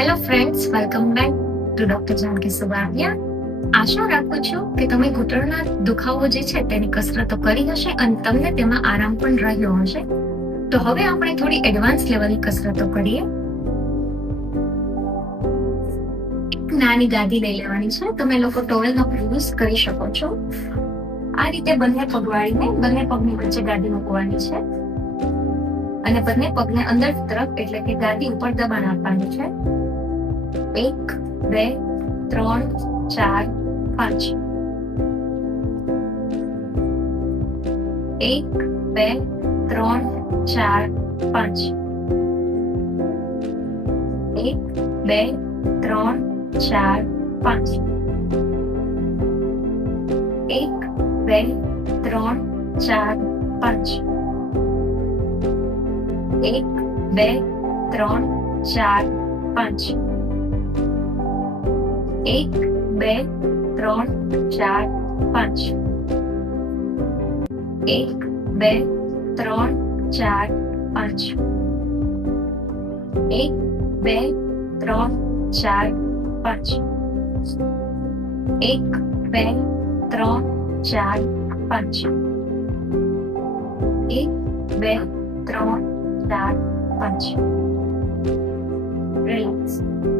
Hello friends, welcome back to doctor Janki Suvadiya. આશા રાખું છું કે તમે ઘૂંટણના દુખાવો જે છે તેની કસરતો કરી હશે અને તમને તેમાં આરામ પણ રહ્યો હશે. તો હવે આપણે થોડી એડવાન્સ લેવલની કસરતો કરીએ. એક નાની ગાદી લઈ લેવાની છે. તમે લોકો ટોવેલનો યુઝ કરી શકો છો. આ રીતે બંને પગ વાળીને બંને પગની વચ્ચે ગાદી મૂકવાની છે અને બંને પગને અંદર તરફ એટલે કે ગાદી ઉપર દબાણ આપવાનું છે. 1 2 3 4 5. 1 2 3 4 5. 1 2 3 4 5. 1 2 3 4 5. 1 2 3 4 5. 1 2 3 4 5. 1 2 3 4 5. 1 2 3 4 5. 1 2 3 4 5. 1 2 3 4 5. Relax.